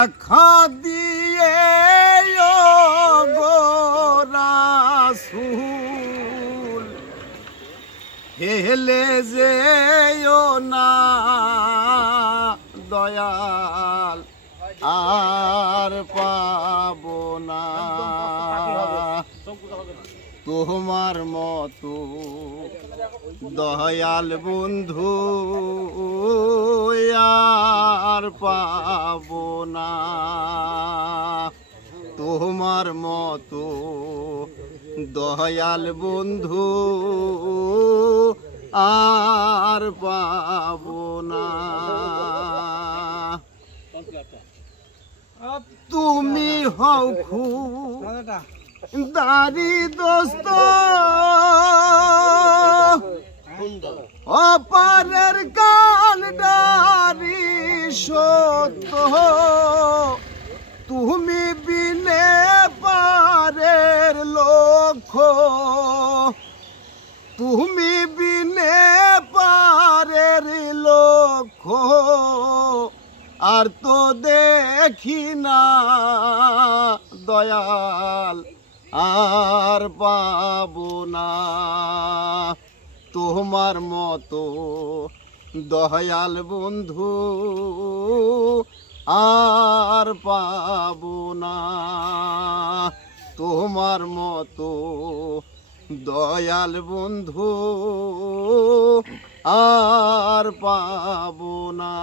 দেখা দিয়ে গো রাসূল হেলে যেও না দয়াল আর পাবো না তোমার মতো দয়াল বন্ধু আর পাবো না তোমার মতো দয়াল বন্ধু আর পাবো না তুমি হও খুব দারি দোস্ত অপারের গান ডারি সত্য তুমি বিনে পারের লক্ষ্য তুমি বিনে পারের লক্ষ্য আর তো দেখি না দয়াল আর পাবো না তোমার মতো দয়াল বন্ধু আর পাবো না তোমার মতো দয়াল বন্ধু আর পাবো না।